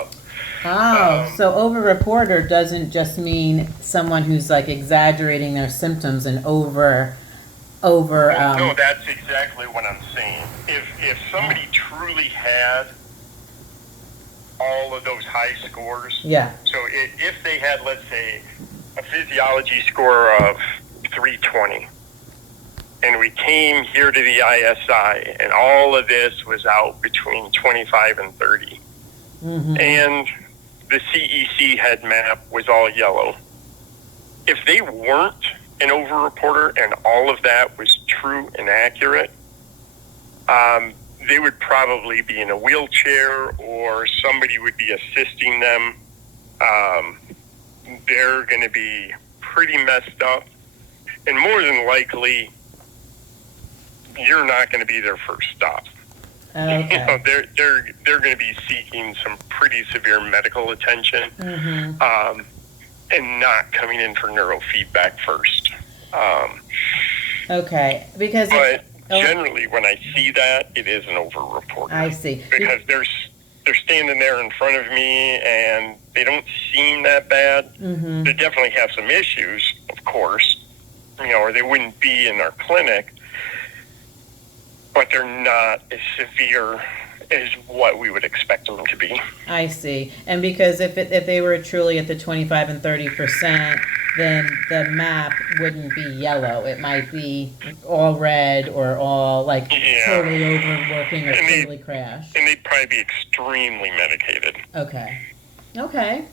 up. Oh, so over-reporter doesn't just mean someone who's like exaggerating their symptoms and over, Well, no, that's exactly what I'm saying. If somebody truly had all of those high scores, yeah, so if they had, let's say, a physiology score of 320, and we came here to the ISI, and all of this was out between 25 and 30, and the CEC head map was all yellow. If they weren't an overreporter and all of that was true and accurate, they would probably be in a wheelchair or somebody would be assisting them. They're going to be pretty messed up, and more than likely, you're not going to be their first stop. okay. You know, they're going to be seeking some pretty severe medical attention, and not coming in for neurofeedback first. Okay, because But generally, when I see that, it is an overreporter. I see. Because they're standing there in front of me, and they don't seem that bad. They definitely have some issues, of course, you know, or they wouldn't be in our clinic. But they're not as severe as what we would expect them to be. I see. And because if they were truly at the 25 and 30%, then the map wouldn't be yellow. It might be all red or all like totally overworking or totally crashed. And they'd probably be extremely medicated. Okay. Okay.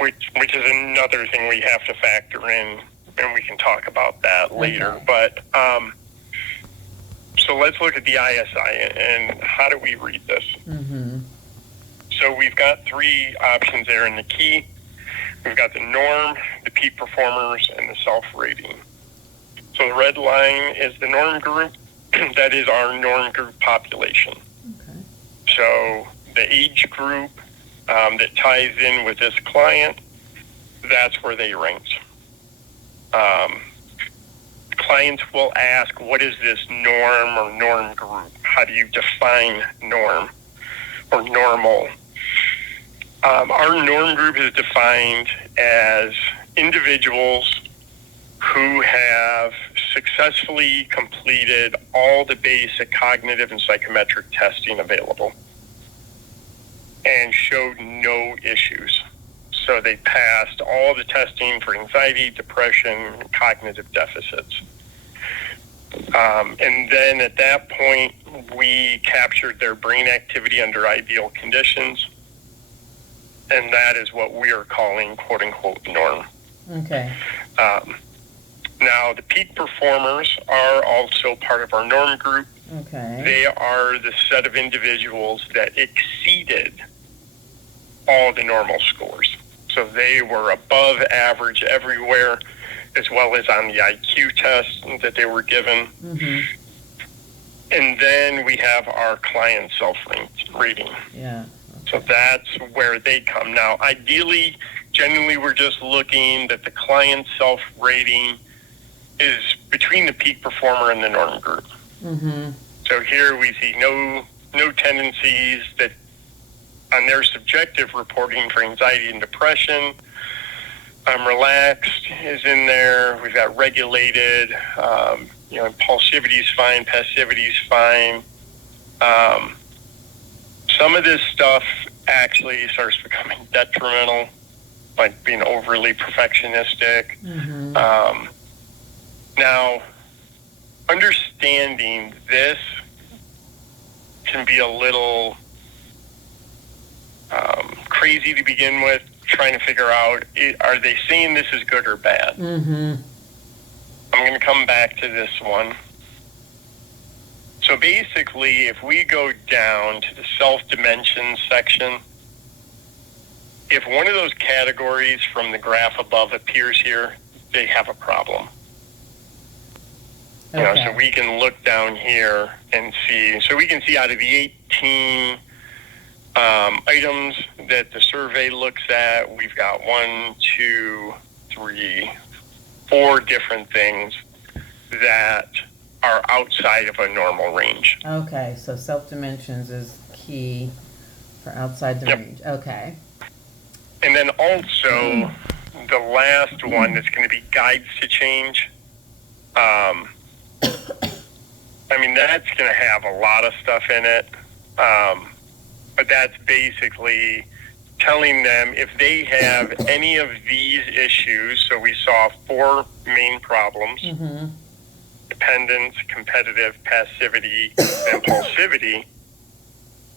Which is another thing we have to factor in, and we can talk about that later. But so let's look at the ISI and how do we read this? So we've got three options there in the key. We've got the norm, the peak performers, and the self-rating. So the red line is the norm group. That is our norm group population. Okay. So the age group that ties in with this client, that's where they ranked. Clients will ask, what is this norm or norm group? How do you define norm or normal? Our norm group is defined as individuals who have successfully completed all the basic cognitive and psychometric testing available and showed no issues. So they passed all the testing for anxiety, depression, and cognitive deficits. And then at that point, we captured their brain activity under ideal conditions. And that is what we are calling, quote unquote, norm. Okay. Now, the peak performers are also part of our norm group. Okay. They are the set of individuals that exceeded all the normal scores. So they were above average everywhere, as well as on the IQ test that they were given. And then we have our client self-rating. Yeah. So that's where they come. Now, ideally, generally, we're just looking that the client self-rating is between the peak performer and the norm group. So here we see no tendencies that on their subjective reporting for anxiety and depression. Relaxed is in there. We've got regulated. Impulsivity is fine. Passivity is fine. Some of this stuff actually starts becoming detrimental, like being overly perfectionistic. Now, understanding this can be a little crazy to begin with, trying to figure out, are they saying this is good or bad? I'm going to come back to this one. So basically, if we go down to the self-dimensions section, if one of those categories from the graph above appears here, they have a problem. You know, so we can look down here and see. So we can see out of the 18 items that the survey looks at, we've got 4 different things that are outside of a normal range. Okay, so self-dimensions is key for outside the range. Okay. And then also the last one is going to be guides to change. I mean, that's going to have a lot of stuff in it. But that's basically telling them if they have any of these issues. So we saw 4 main problems: dependence, competitive, passivity, and impulsivity.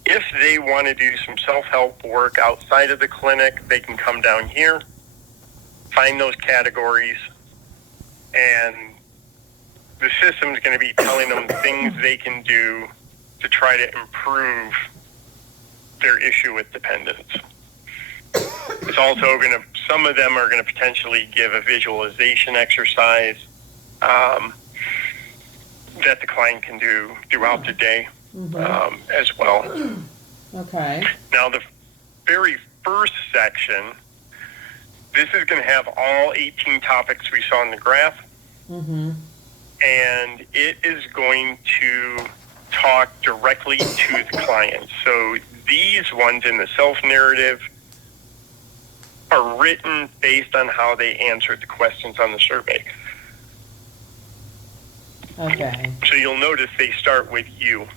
If they want to do some self-help work outside of the clinic, they can come down here, find those categories, and the system is going to be telling them things they can do to try to improve their issue with dependence. It's also going to, some of them are going to potentially give a visualization exercise that the client can do throughout the day as well. Okay. Now, the very first section, this is going to have all 18 topics we saw in the graph. And it is going to talk directly to the client. So these ones in the self-narrative are written based on how they answered the questions on the survey. Okay. So you'll notice they start with you.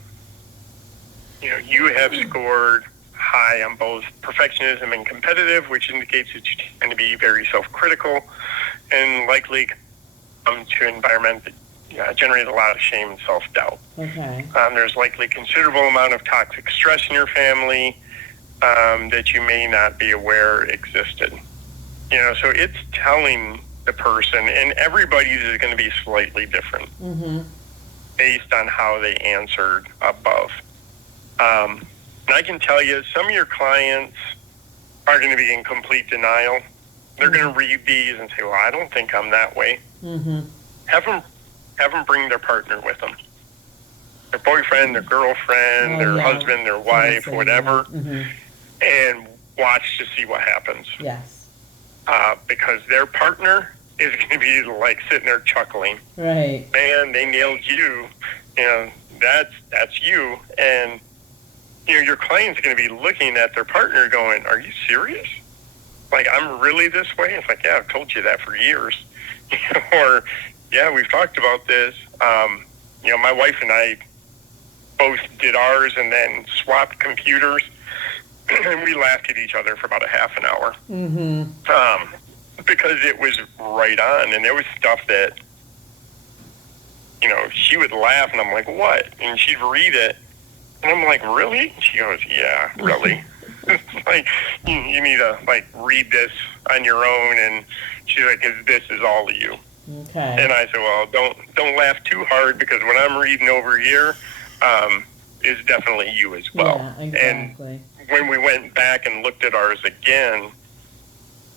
You know, you have scored high on both perfectionism and competitive, which indicates that you're going to be very self-critical and likely come to an environment that generate a lot of shame and self-doubt. Okay. There's likely considerable amount of toxic stress in your family that you may not be aware existed. You know, so it's telling the person, and everybody's is going to be slightly different based on how they answered above. And I can tell you, some of your clients are going to be in complete denial. They're going to read these and say, well, I don't think I'm that way. Have them bring their partner with them. Their boyfriend, their girlfriend, their husband, their wife, whatever, and watch to see what happens. Yes. Because their partner is going to be like sitting there chuckling. Right. Man, they nailed you. You know, that's you. And, you know, your client's going to be looking at their partner going, are you serious? Like, I'm really this way? It's like, yeah, I've told you that for years. Or, yeah, we've talked about this. You know, my wife and I both did ours and then swapped computers, and we laughed at each other for about a half an hour. Because it was right on, and there was stuff that, you know, she would laugh, and I'm like, what? And she'd read it, and I'm like, really? She goes, yeah, really. It's like, you need to, like, read this on your own, and she's like, this is all of you. Okay. And I said, well, don't laugh too hard, because when I'm reading over here, is definitely you as well. Yeah, exactly. And when we went back and looked at ours again,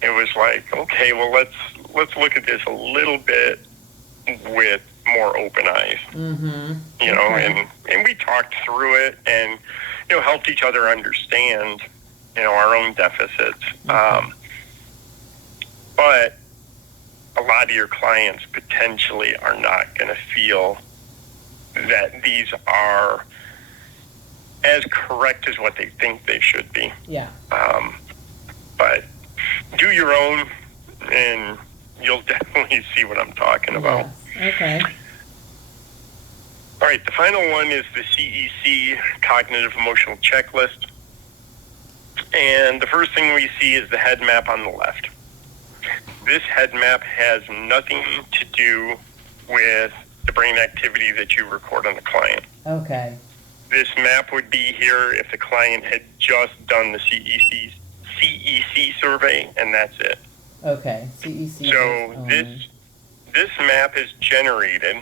it was like, okay, well, let's look at this a little bit with more open eyes. You know, and we talked through it and, you know, helped each other understand, you know, our own deficits. But a lot of your clients potentially are not going to feel that these are as correct as what they think they should be. Yeah. But do your own, and you'll definitely see what I'm talking about. Yes. Okay. All right, the final one is the CEC, Cognitive Emotional Checklist. And the first thing we see is the head map on the left. This head map has nothing to do with the brain activity that you record on the client. Okay. This map would be here if the client had just done the CEC survey, and that's it. Okay. CEC. So this map is generated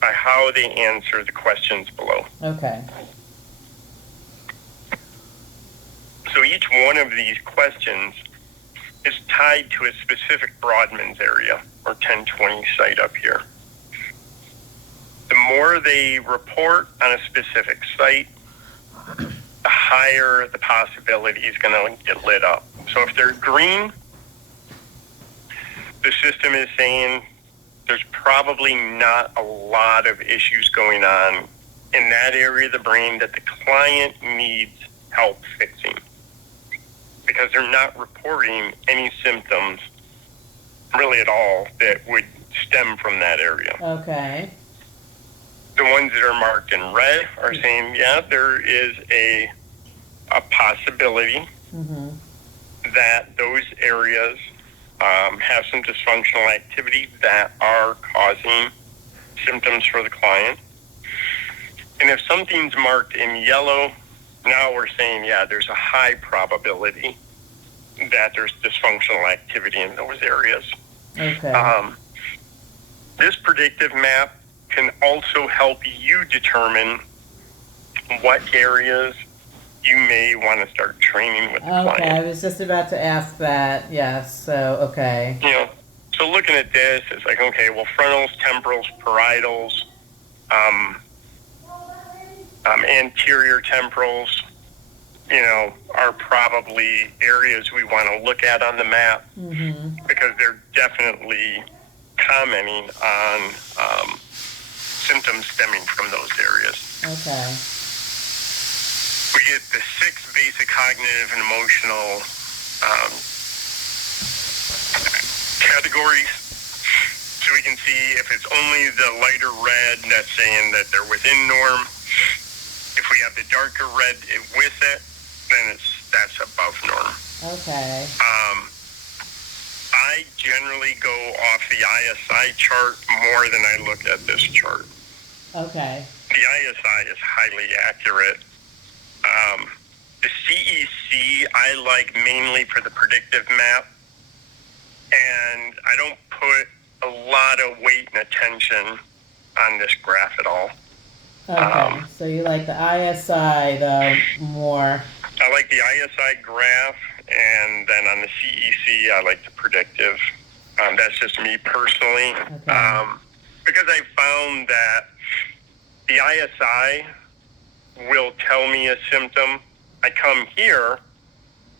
by how they answer the questions below. Okay. So each one of these questions is tied to a specific Brodmann's area, or 1020 site up here. The more they report on a specific site, the higher the possibility is going to get lit up. So if they're green, the system is saying there's probably not a lot of issues going on in that area of the brain that the client needs help fixing. because they're not reporting any symptoms really at all that would stem from that area. Okay. The ones that are marked in red are saying, yeah, there is a possibility that those areas have some dysfunctional activity that are causing symptoms for the client. And if something's marked in yellow, now we're saying, yeah, there's a high probability that there's dysfunctional activity in those areas. Okay. This predictive map can also help you determine what areas you may want to start training with the client. Okay, I was just about to ask that. Yes, so, okay. You know, so looking at this, it's like, okay, well, frontals, temporals, parietals, anterior temporals, you know, are probably areas we want to look at on the map because they're definitely commenting on symptoms stemming from those areas. Okay. We get the 6 basic cognitive and emotional categories. So we can see if it's only the lighter red, that's saying that they're within norm. If we have the darker red with it, then that's above norm. Okay. I generally go off the ISI chart more than I look at this chart. Okay. The ISI is highly accurate. The CEC I like mainly for the predictive map, and I don't put a lot of weight and attention on this graph at all. Okay, so you like the ISI though more? I like the ISI graph, and then on the CEC, I like the predictive. That's just me personally. Okay. Because I found that the ISI will tell me a symptom. I come here,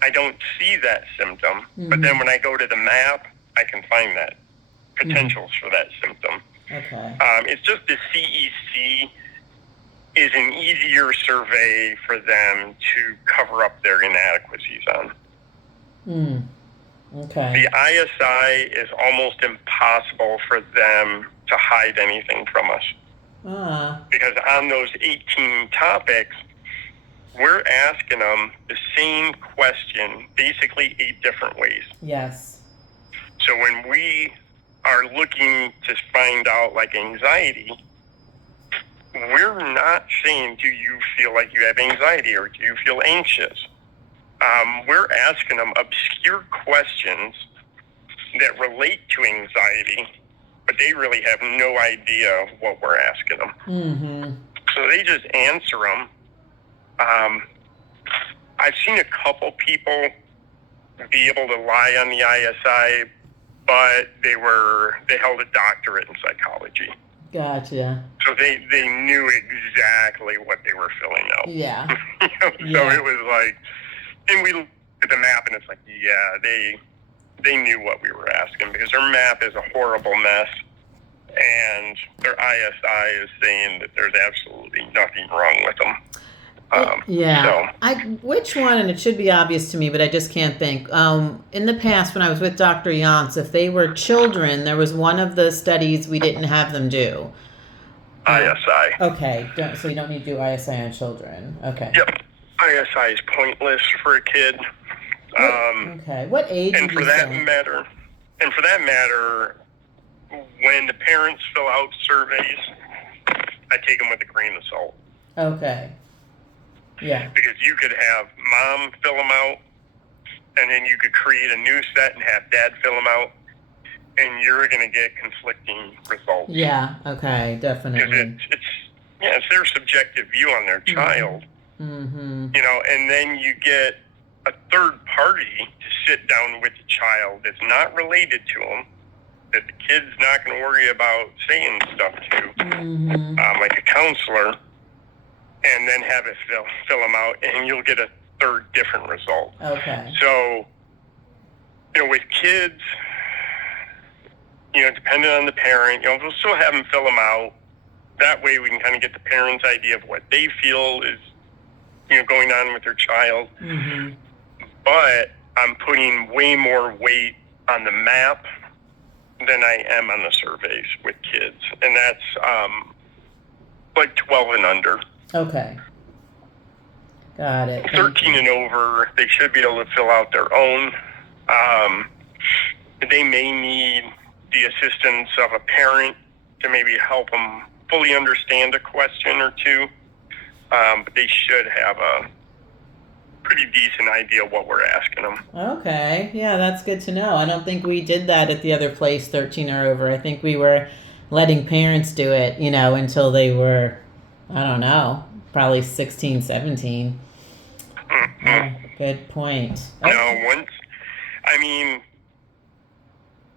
I don't see that symptom, but then when I go to the map, I can find that potentials for that symptom. Okay. It's just the CEC is an easier survey for them to cover up their inadequacies on. Okay. The ISI is almost impossible for them to hide anything from us. Because on those 18 topics, we're asking them the same question, basically 8 different ways. Yes. So when we are looking to find out like anxiety, we're not saying, do you feel like you have anxiety or do you feel anxious? We're asking them obscure questions that relate to anxiety, but they really have no idea what we're asking them. So they just answer them. I've seen a couple people be able to lie on the ISI, but they held a doctorate in psychology. Gotcha. So they knew exactly what they were filling out. Yeah. So it was like, and we looked at the map and it's like, yeah, they knew what we were asking because their map is a horrible mess and their ISI is saying that there's absolutely nothing wrong with them. Which one, and it should be obvious to me, but I just can't think. In the past, when I was with Dr. Yance, if they were children, there was one of the studies we didn't have them do. ISI. Okay, so you don't need to do ISI on children. Okay. Yep. ISI is pointless for a kid. Okay. What age? And for that matter, when the parents fill out surveys, I take them with a grain of salt. Okay. Yeah. Because you could have mom fill them out, and then you could create a new set and have dad fill them out, and you're going to get conflicting results. Yeah. Okay. Definitely. It's their subjective view on their child. You know, and then you get a third party to sit down with the child that's not related to them, that the kid's not going to worry about saying stuff to, like a counselor, and then have it fill them out, and you'll get a third different result. Okay. So, you know, with kids, you know, depending on the parent, you know, we'll still have them fill them out. That way we can kind of get the parent's idea of what they feel is, you know, going on with their child. But I'm putting way more weight on the map than I am on the surveys with kids. And that's like 12 and under. Okay. Got it. Thank 13 you. and over, they should be able to fill out their own. They may need the assistance of a parent to maybe help them fully understand a question or two. But they should have a pretty decent idea of what we're asking them. Okay. Yeah, that's good to know. I don't think we did that at the other place, 13 or over. I think we were letting parents do it, until they were, I don't know, probably 16, 17. Mm-hmm. Oh, good point. Okay. No,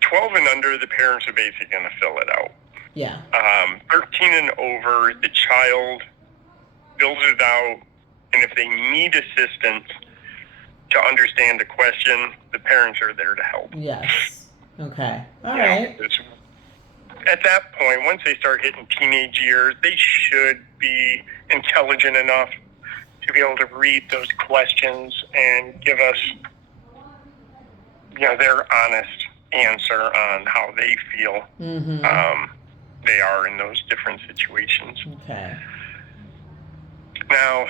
12 and under, the parents are basically going to fill it out. Yeah. 13 and over, the child fills it out, and if they need assistance to understand the question, the parents are there to help. Yes. Okay. All right. At that point, once they start hitting teenage years, they should be intelligent enough to be able to read those questions and give us, their honest answer on how they feel they are in those different situations. Okay. Now,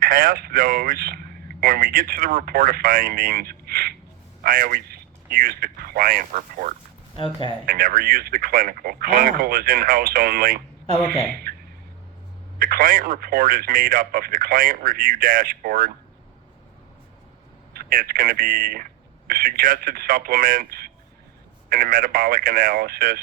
past those, when we get to the report of findings, I always use the client report. Okay. I never use the clinical. Clinical is in-house only. Oh, okay. The client report is made up of the client review dashboard. It's going to be the suggested supplements and the metabolic analysis.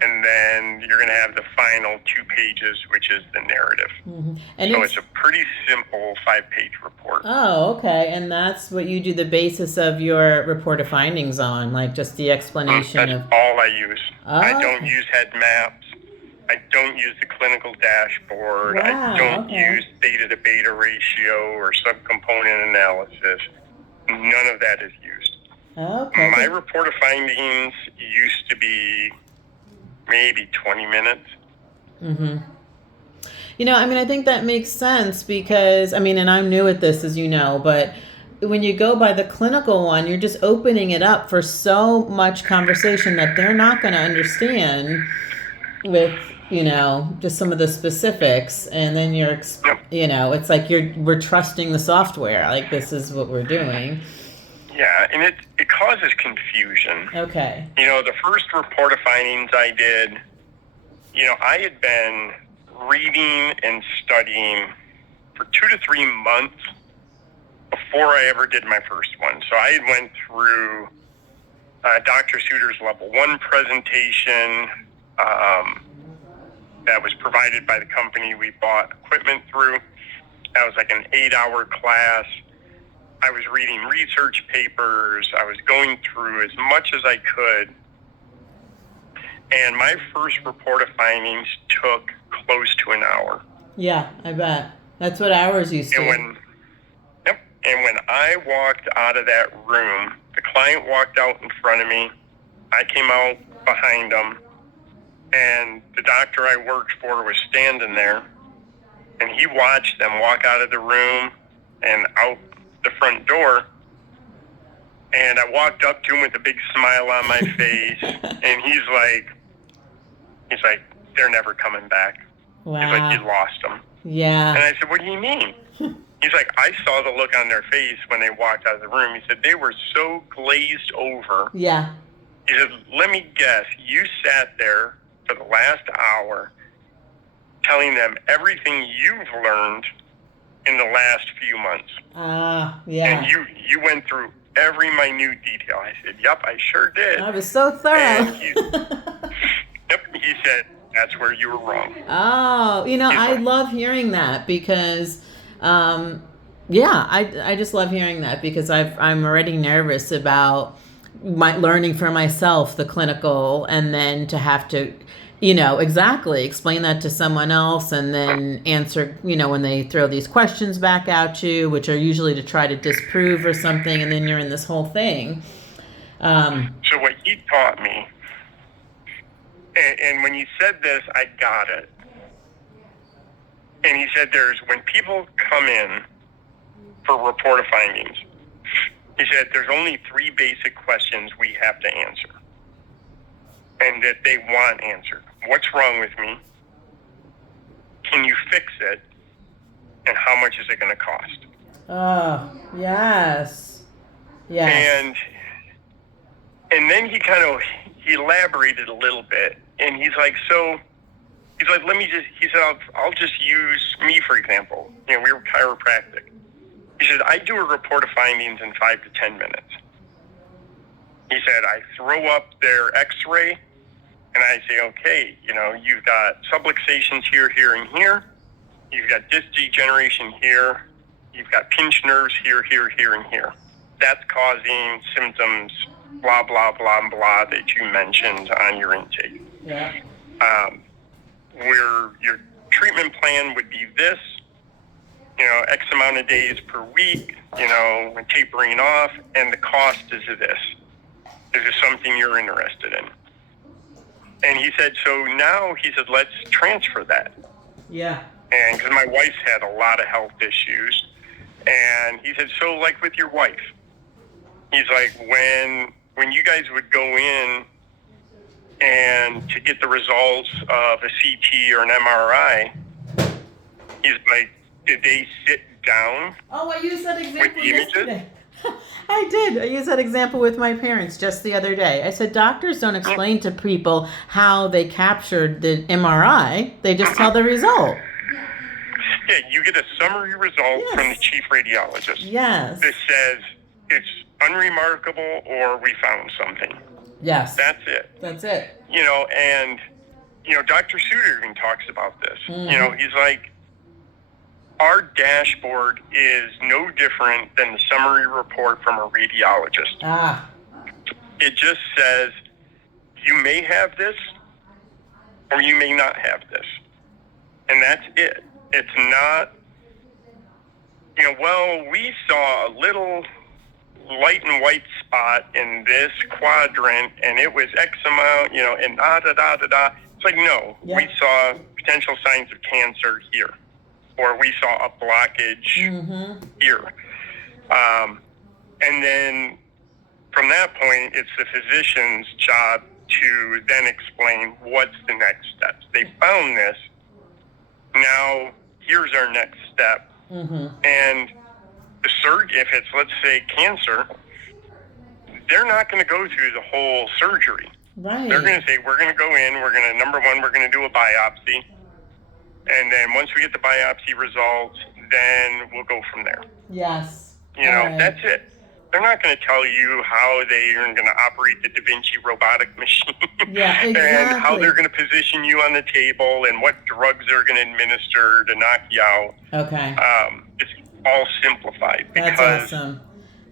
And then you're going to have the final 2 pages, which is the narrative. Mm-hmm. And so it's a pretty simple 5-page report. Oh, okay. And that's what you do the basis of your report of findings on, like just the explanation That's all I use. Oh, I don't use head maps. I don't use the clinical dashboard. Wow, I don't use theta to beta ratio or subcomponent analysis. None of that is used. Okay. My report of findings used to be maybe 20 minutes. Mm-hmm. I think that makes sense because, and I'm new at this, as you know, but when you go by the clinical one, you're just opening it up for so much conversation that they're not going to understand with, just some of the specifics. And then it's like we're trusting the software. Like, this is what we're doing. Yeah, and it causes confusion. Okay. The first report of findings I did, I had been reading and studying for 2 to 3 months before I ever did my first one. So I had went through Dr. Suter's level 1 presentation that was provided by the company we bought equipment through. That was like an 8-hour class. I was reading research papers. I was going through as much as I could. And my first report of findings took close to an hour. Yeah, I bet. That's what ours used to. And when I walked out of that room, the client walked out in front of me. I came out behind him. And the doctor I worked for was standing there. And he watched them walk out of the room and out the front door, and I walked up to him with a big smile on my face, and he's like, they're never coming back. Wow. He's like, you lost them. Yeah. And I said, what do you mean? He's like, I saw the look on their face when they walked out of the room. He said, they were so glazed over. Yeah. He said, let me guess, you sat there for the last hour telling them everything you've learned in the last few months. Yeah. And you went through every minute detail. I said, yep, I sure did. I was so thorough. And he said, that's where you were wrong. Oh, I love hearing that because, I just love hearing that because I'm already nervous about learning for myself the clinical and then to have to, exactly explain that to someone else and then answer, when they throw these questions back at you, which are usually to try to disprove or something, and then you're in this whole thing. So what he taught me, and when he said this, I got it. And he said when people come in for report of findings. He said there's only 3 basic questions we have to answer and that they want answered. What's wrong with me? Can you fix it? And how much is it going to cost? Oh, yes. Yes. And then he elaborated a little bit, and he's like, I'll just use me, for example. We were chiropractic. He said, I do a report of findings in 5 to 10 minutes. He said, I throw up their x-ray, and I say, okay, you've got subluxations here, here, and here. You've got disc degeneration here. You've got pinched nerves here, here, here, and here. That's causing symptoms, blah, blah, blah, blah, that you mentioned on your intake. Yeah. Where your treatment plan would be this, X amount of days per week, when tapering off, and the cost is this. Is this something you're interested in? And he said, let's transfer that. Yeah. And because my wife's had a lot of health issues. And he said, so like with your wife, he's like, when you guys would go in and to get the results of a CT or an MRI, he's like, did they sit down? Oh, I used that example with the images? yesterday. I did. I used that example with my parents just the other day. I said, doctors don't explain to people how they captured the MRI. They just tell the result. Yeah, you get a summary result from the chief radiologist. Yes. That says it's unremarkable or we found something. Yes. That's it. That's it. And Dr. Suter even talks about this. Mm-hmm. He's like, our dashboard is no different than the summary report from a radiologist. Ah. It just says you may have this or you may not have this. And that's it. It's not, we saw a little light and white spot in this quadrant and it was X amount, and da-da-da-da-da. It's like, no, we saw potential signs of cancer here. Or we saw a blockage here. And then from that point, it's the physician's job to then explain what's the next steps. They found this. Now, here's our next step. Mm-hmm. And the if it's, let's say, cancer, they're not going to go through the whole surgery. Right. They're going to say, we're going to go in, number one, we're going to do a biopsy. And then once we get the biopsy results, then we'll go from there. Yes. That's it. They're not going to tell you how they are going to operate the Da Vinci robotic machine. Yeah, exactly. And how they're going to position you on the table and what drugs they're going to administer to knock you out. Okay. It's all simplified. That's because awesome.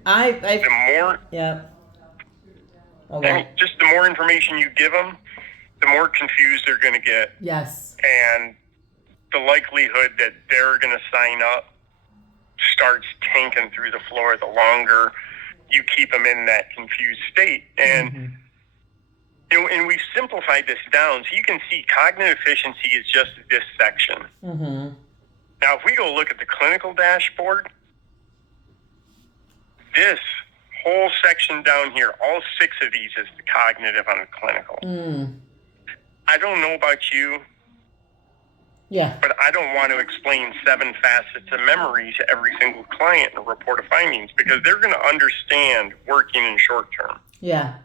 the more... Yeah. Okay. Just the more information you give them, the more confused they're going to get. Yes. And the likelihood that they're going to sign up starts tanking through the floor the longer you keep them in that confused state. And, and we've simplified this down. So you can see cognitive efficiency is just this section. Mm-hmm. Now, if we go look at the clinical dashboard, this whole section down here, all 6 of these is the cognitive on the clinical. I don't know about you. Yeah. But I don't want to explain 7 facets of memory to every single client in a report of findings because they're going to understand working in short term. Yeah.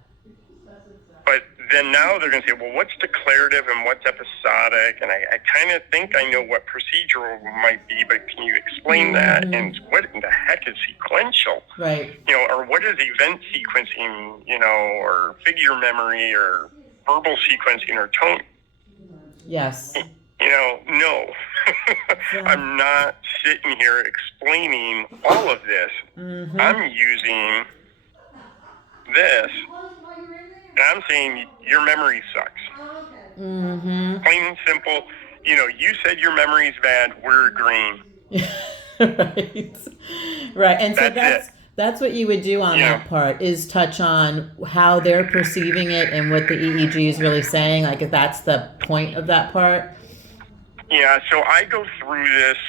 But then now they're going to say, well, what's declarative and what's episodic? And I kind of think I know what procedural might be, but can you explain that? And what in the heck is sequential? Right. Or what is event sequencing, or figure memory or verbal sequencing or tone? Yes. No. I'm not sitting here explaining all of this. I'm using this, and I'm saying your memory sucks. Plain and simple. You said your memory's bad. We're agreeing. Right. And so that's what you would do on that part is touch on how they're perceiving it and what the EEG is really saying. Like if that's the point of that part. Yeah, so I go through this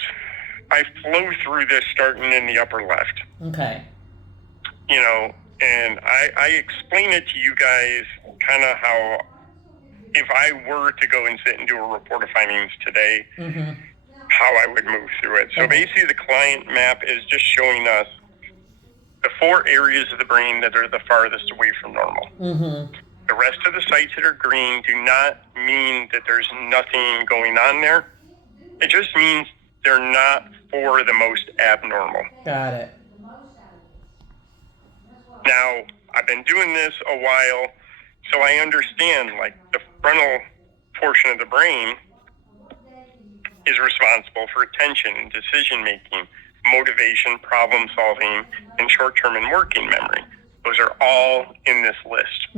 I flow through this starting in the upper left. Okay. And I explain it to you guys kind of how, if I were to go and sit and do a report of findings today, how I would move through it. So basically the client map is just showing us the 4 areas of the brain that are the farthest away from normal. The rest of the sites that are green do not mean that there's nothing going on there. It just means they're not 4 of the most abnormal. Got it. Now, I've been doing this a while, so I understand, like, the frontal portion of the brain is responsible for attention and decision-making, motivation, problem-solving, and short-term and working memory. Those are all in this list.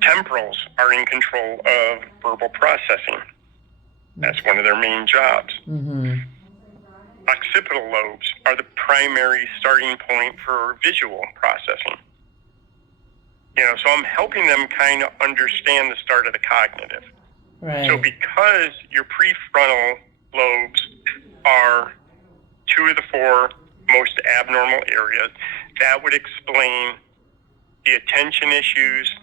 Temporals are in control of verbal processing. That's one of their main jobs. Occipital lobes are the primary starting point for visual processing. So I'm helping them kind of understand the start of the cognitive. Right. So because your prefrontal lobes are 2 of the 4 most abnormal areas, that would explain the attention issues,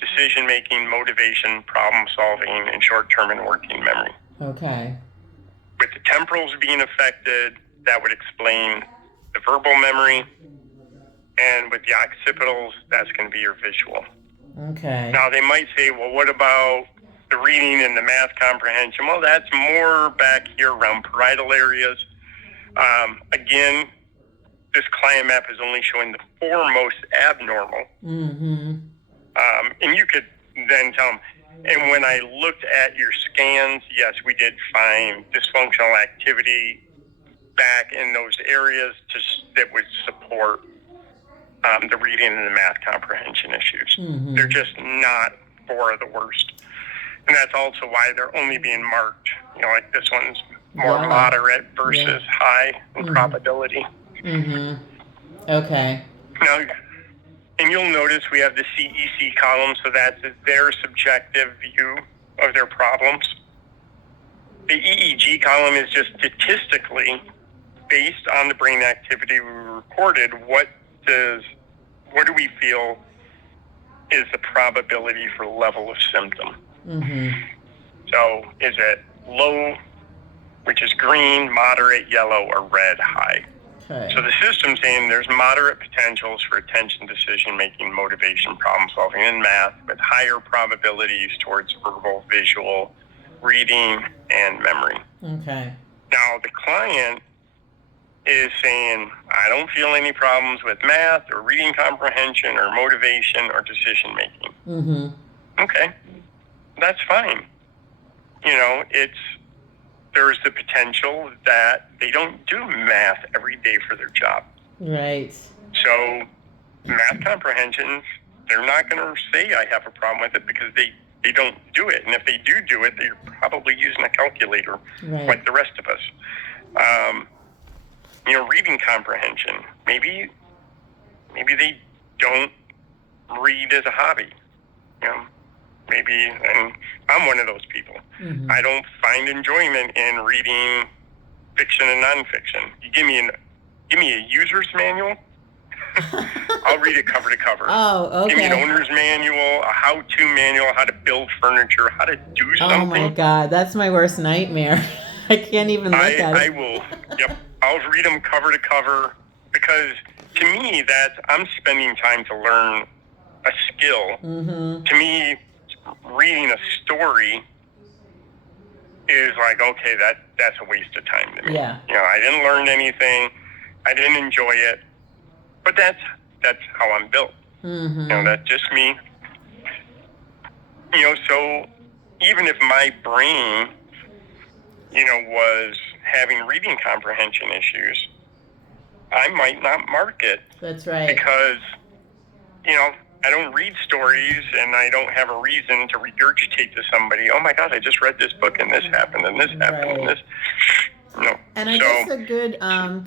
decision-making, motivation, problem-solving, and short-term and working memory. Okay. With the temporals being affected, that would explain the verbal memory. And with the occipitals, that's going to be your visual. Okay. Now, they might say, well, what about the reading and the math comprehension? Well, that's more back here around parietal areas. Again, this client map is only showing the 4 most abnormal. And you could then tell them, and when I looked at your scans, yes, we did find dysfunctional activity back in those areas that would support the reading and the math comprehension issues. They're just not 4 of the worst. And that's also why they're only being marked, like this one's more moderate versus high in probability. Okay. Now, and you'll notice we have the CEC column, so that's their subjective view of their problems. The EEG column is just statistically based on the brain activity we recorded. What do we feel is the probability for level of symptom? So is it low, which is green, moderate, yellow, or red, high? Okay. So the system's saying there's moderate potentials for attention, decision-making, motivation, problem-solving, and math, with higher probabilities towards verbal, visual, reading, and memory. Okay. Now, the client is saying, I don't feel any problems with math or reading comprehension or motivation or decision-making. Okay, that's fine. There's the potential that they don't do math every day for their job. Right. So math comprehension, they're not going to say I have a problem with it because they don't do it. And if they do it, they're probably using a calculator like the rest of us. Reading comprehension, maybe they don't read as a hobby. Maybe, and I'm one of those people. I don't find enjoyment in reading fiction and nonfiction. You give me a user's manual, I'll read it cover to cover. Oh, okay. Give me an owner's manual, a how-to manual, how to build furniture, how to do something. Oh my God, that's my worst nightmare. I can't even look at it. I will. Yep, I'll read them cover to cover because to me I'm spending time to learn a skill. To me, reading a story is like, okay, that's a waste of time to me. Yeah. I didn't learn anything. I didn't enjoy it. But that's how I'm built. That's just me. So even if my brain, was having reading comprehension issues, I might not mark it. That's right. Because, I don't read stories and I don't have a reason to regurgitate to somebody, oh my God, I just read this book and this happened and this happened and this. No. And I guess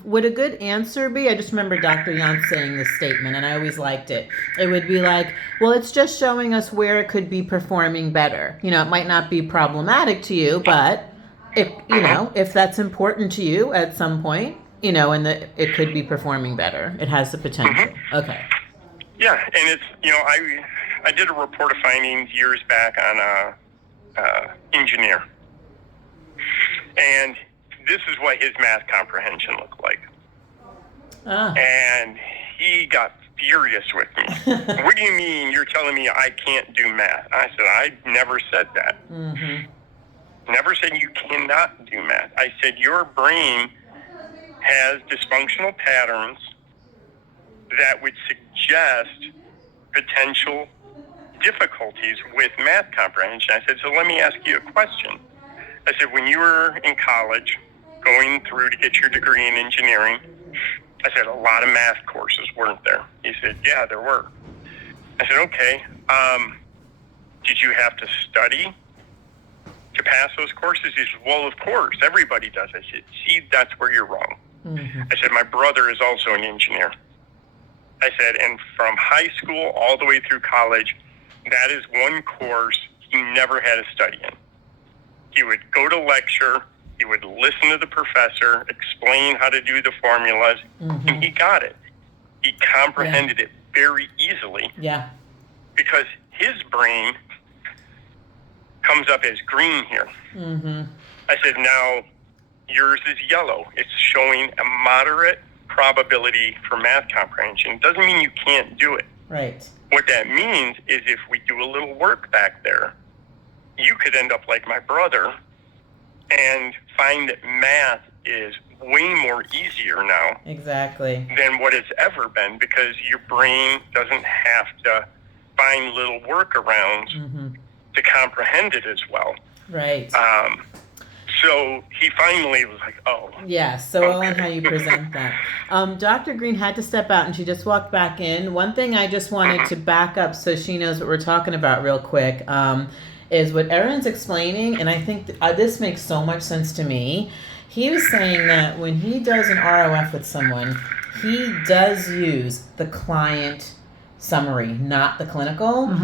would a good answer be, I just remember Dr. Yant saying this statement and I always liked it. It would be like, well, it's just showing us where it could be performing better. It might not be problematic to you, but if that's important to you at some point, and that it could be performing better. It has the potential. Okay. Yeah, and it's, I did a report of findings years back on a engineer, and this is what his math comprehension looked like. And he got furious with me. What do you mean you're telling me I can't do math? I said, I never said that. Never said you cannot do math. I said your brain has dysfunctional patterns that would suggest potential difficulties with math comprehension. I said, so let me ask you a question. I said, when you were in college going through to get your degree in engineering, I said, a lot of math courses, weren't there? He said, yeah, there were. I said, okay. Did you have to study to pass those courses? He said, well, of course, everybody does. I said, see, that's where you're wrong. I said, my brother is also an engineer. I said, and from high school all the way through college, that is one course he never had to study in. He would go to lecture, he would listen to the professor, explain how to do the formulas, and he got it. He comprehended it very easily. Yeah. Because his brain comes up as green here. I said, now yours is yellow. It's showing a moderate probability for math comprehension. It doesn't mean you can't do it. Right. What that means is if we do a little work back there, you could end up like my brother and find that math is way more easier now. Exactly. Than what it's ever been, because your brain doesn't have to find little workarounds to comprehend it as well. Right. So he finally was like, oh. Yeah, so all on how you present that. Dr. Green had to step out and she just walked back in. One thing I just wanted to back up so she knows what we're talking about real quick is what Aaron's explaining, and I think this makes so much sense to me. He was saying that when he does an ROF with someone, he does use the client summary, not the clinical,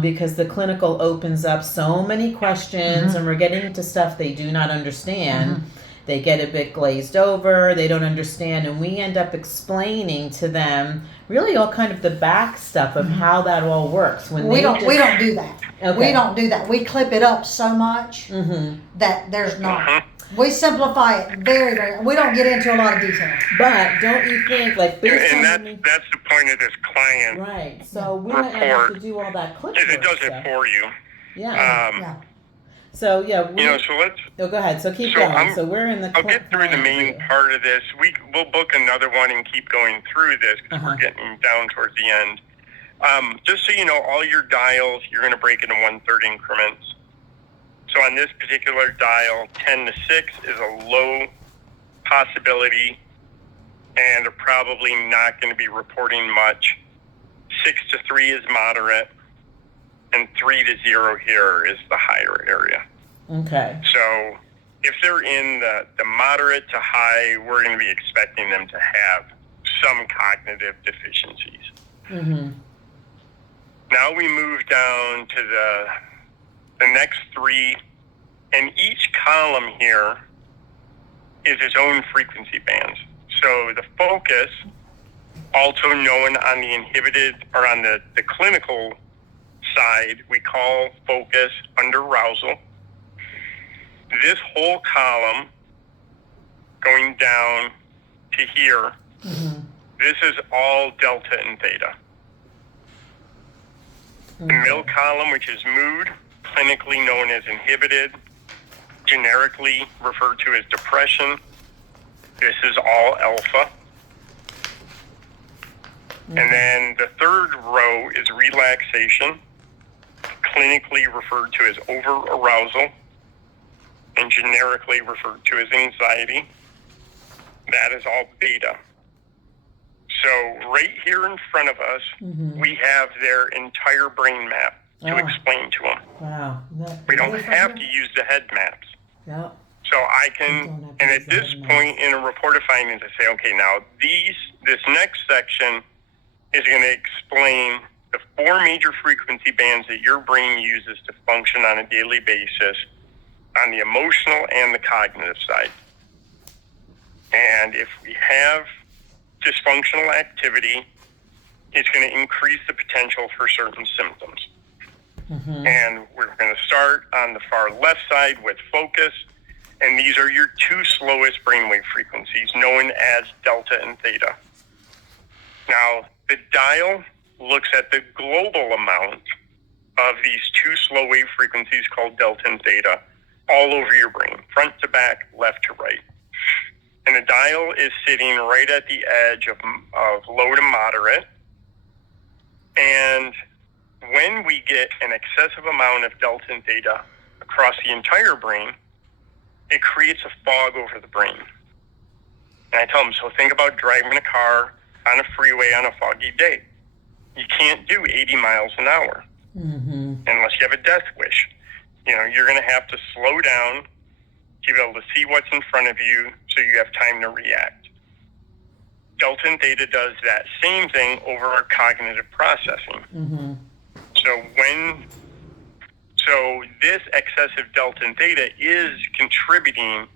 because the clinical opens up so many questions and we're getting into stuff they do not understand. They get a bit glazed over, they don't understand, and we end up explaining to them really all kind of the back stuff of how that all works. When we don't do that. Okay. We don't do that. We clip it up so much that there's not. We simplify it very, very. We don't get into a lot of detail. But don't you think, like, based and on that's the point of this client right? So we don't have to do all that clip is it work does stuff. it for you. Yeah. So yeah, so let's. Oh, go ahead. So keep So going. So we're in the. I'll get through the main part of this. We'll book another one and keep going through this because we're getting down towards the end. Just so you know, all your dials, you're going to break into 1/3 increments. So on this particular dial, 10 to 6 is a low possibility, and they're probably not going to be reporting much. 6 to 3 is moderate, and 3 to 0 here is the higher area. Okay. So if they're in the moderate to high, we're going to be expecting them to have some cognitive deficiencies. Now we move down to the next 3, and each column here is its own frequency bands. So the focus, also known on the inhibited or on the clinical side, we call focus under arousal. This whole column going down to here, this is all delta and theta. The middle column, which is mood, clinically known as inhibited, generically referred to as depression. This is all alpha. And then the third row is relaxation, clinically referred to as over-arousal, and generically referred to as anxiety. That is all beta. So right here in front of us, we have their entire brain map to explain to them. Wow. We don't have to use the head maps. Yeah. So I can, and at this point in a report of findings, I say, okay, now this next section is going to explain the 4 major frequency bands that your brain uses to function on a daily basis on the emotional and the cognitive side. And if we have dysfunctional activity, it's going to increase the potential for certain symptoms. And we're going to start on the far left side with focus. And these are your two slowest brainwave frequencies, known as delta and theta. Now, the dial looks at the global amount of these two slow wave frequencies called delta and theta all over your brain, front to back, left to right. And the dial is sitting right at the edge of low to moderate. And when we get an excessive amount of delta and theta across the entire brain, it creates a fog over the brain. And I tell them, so think about driving a car on a freeway on a foggy day. You can't do 80 miles an hour unless you have a death wish. You know, you're going to have to slow down to be able to see what's in front of you so you have time to react. Delta and theta does that same thing over our cognitive processing. So this excessive delta and theta is contributing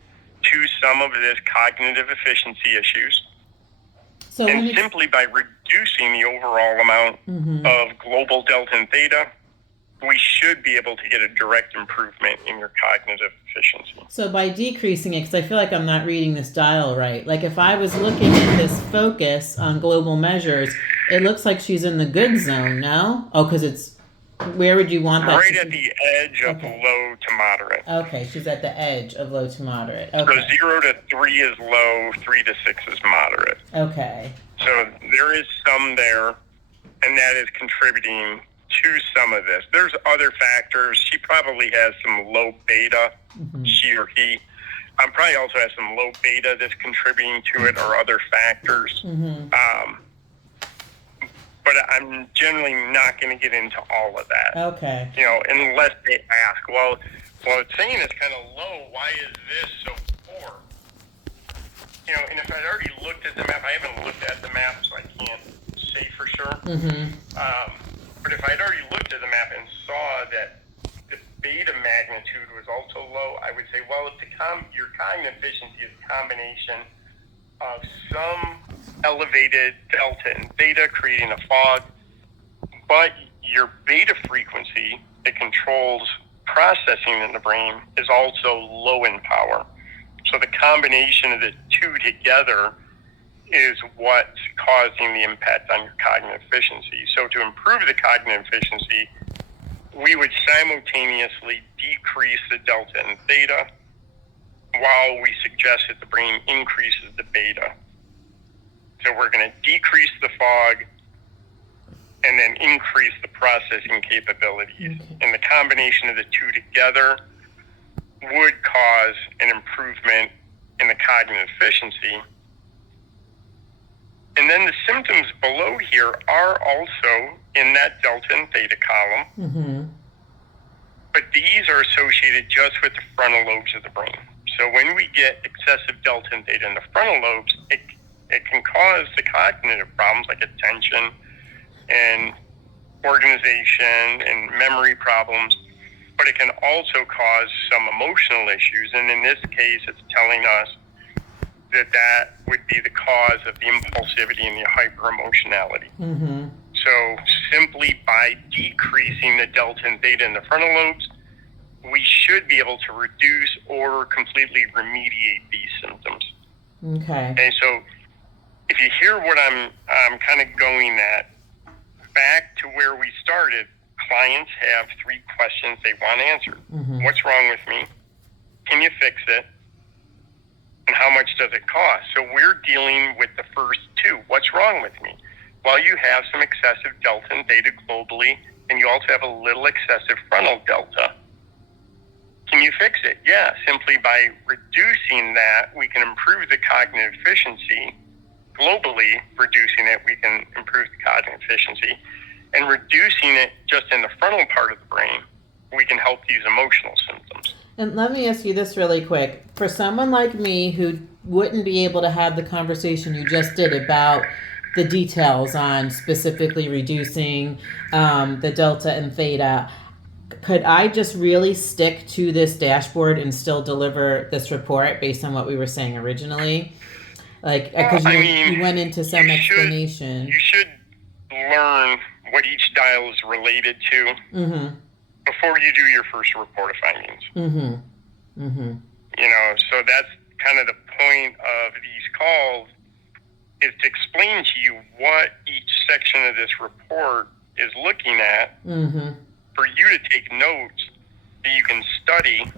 to some of this cognitive efficiency issues. So and simply by reducing the overall amount of global delta and theta, we should be able to get a direct improvement in your cognitive efficiency. So by decreasing it, because I feel like I'm not reading this dial right. Like if I was looking at this focus on global measures, it looks like she's in the good zone, no? Oh, because it's, where would you want that? Right at the edge of low to moderate. Okay, she's at the edge of low to moderate. Okay. So 0 to 3 is low, 3 to 6 is moderate. Okay. So there is some there, and that is contributing to some of this. There's other factors. She probably has some low beta, she or he. Probably also has some low beta that's contributing to it, or other factors. But I'm generally not going to get into all of that. Okay. You know, unless they ask, well, it's saying it's kind of low. Why is this so poor? You know, and if I'd already looked at the map, I haven't looked at the map, so I can't say for sure. But if I'd already looked at the map and saw that the beta magnitude was also low, I would say, well, if your cognitive efficiency is a combination of some elevated delta and theta creating a fog, but your beta frequency that controls processing in the brain is also low in power. So the combination of the two together is what's causing the impact on your cognitive efficiency. So to improve the cognitive efficiency, we would simultaneously decrease the delta and theta while we suggest that the brain increases the beta. So we're going to decrease the fog and then increase the processing capabilities. And the combination of the two together would cause an improvement in the cognitive efficiency. And then the symptoms below here are also in that delta and theta column. But these are associated just with the frontal lobes of the brain. So when we get excessive delta and theta in the frontal lobes, it can cause the cognitive problems like attention and organization and memory problems, but it can also cause some emotional issues. And in this case, it's telling us that would be the cause of the impulsivity and the hyper-emotionality. So simply by decreasing the delta and theta in the frontal lobes, we should be able to reduce or completely remediate these symptoms. And so if you hear what I'm kind of going at, back to where we started, clients have 3 questions they want answered. What's wrong with me? Can you fix it? And how much does it cost? So we're dealing with the first 2. What's wrong with me? Well, you have some excessive delta and theta globally, and you also have a little excessive frontal delta. Can you fix it? Yeah, simply by reducing that, we can improve the cognitive efficiency. Globally, reducing it, we can improve the cognitive efficiency. And reducing it just in the frontal part of the brain, we can help these emotional symptoms. And let me ask you this really quick. For someone like me who wouldn't be able to have the conversation you just did about the details on specifically reducing the delta and theta, could I just really stick to this dashboard and still deliver this report based on what we were saying originally? Like, because you went into some explanation. You should learn what each dial is related to before you do your first report of findings. You know, so that's kind of the point of these calls, is to explain to you what each section of this report is looking at, for you to take notes that you can study,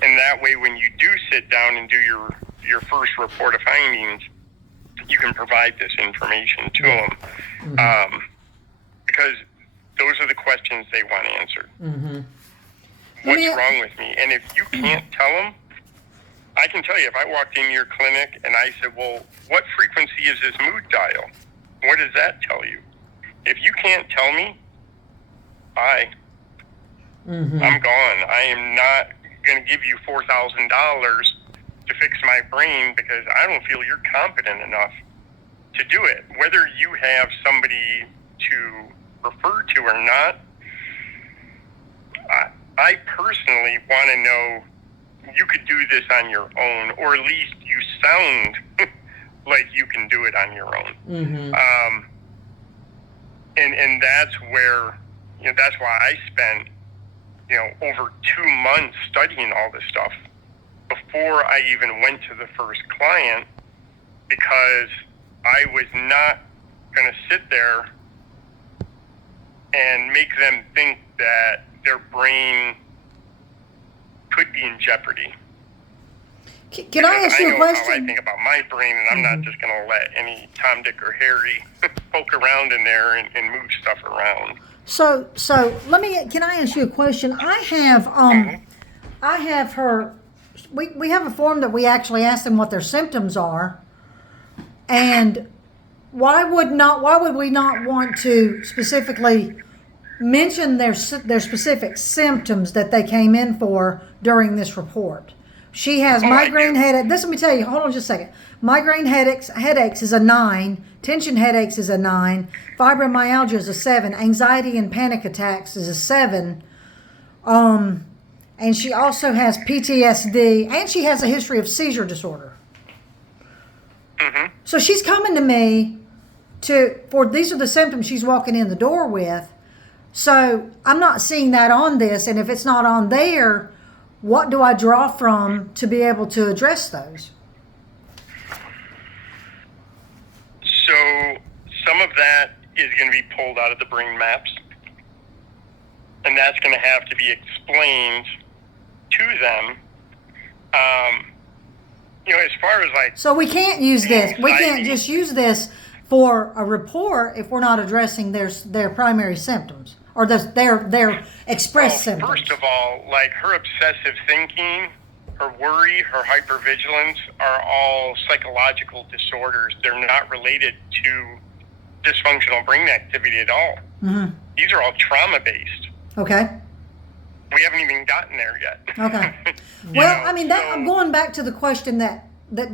and that way when you do sit down and do your first report of findings, you can provide this information to them, because those are the questions they want answered. What's wrong with me? And if you can't tell them, I can tell you, if I walked into your clinic and I said, well, what frequency is this mood dial? What does that tell you? If you can't tell me, bye. I'm gone. I am not going to give you $4,000 to fix my brain because I don't feel you're competent enough to do it. Whether you have somebody to refer to or not, I personally want to know you could do this on your own, or at least you sound like you can do it on your own. And that's where, that's why I spent, over 2 months studying all this stuff before I even went to the first client, because I was not going to sit there and make them think that their brain could be in jeopardy. Can I ask you a question? I know how I think about my brain, and I'm not just going to let any Tom, Dick, or Harry poke around in there and move stuff around. So can I ask you a question? I have her. We have a form that we actually ask them what their symptoms are, and why would we not want to specifically mention their specific symptoms that they came in for during this report? She has migraine headache. Let me tell you. Hold on just a second. Migraine headaches is a 9. Tension headaches is a 9. Fibromyalgia is a 7. Anxiety and panic attacks is a 7. And she also has PTSD, and she has a history of seizure disorder. So she's coming to me for these are the symptoms she's walking in the door with. So I'm not seeing that on this, and if it's not on there, what do I draw from to be able to address those? So some of that is going to be pulled out of the brain maps, and that's going to have to be explained to them. As far as so we can't use this. We can't just use this for a report if we're not addressing their primary symptoms or their expressed symptoms. First of all, like her obsessive thinking, her worry, her hypervigilance are all psychological disorders. They're not related to dysfunctional brain activity at all. These are all trauma-based. Okay. We haven't even gotten there yet. Okay. Well, I'm going back to the question that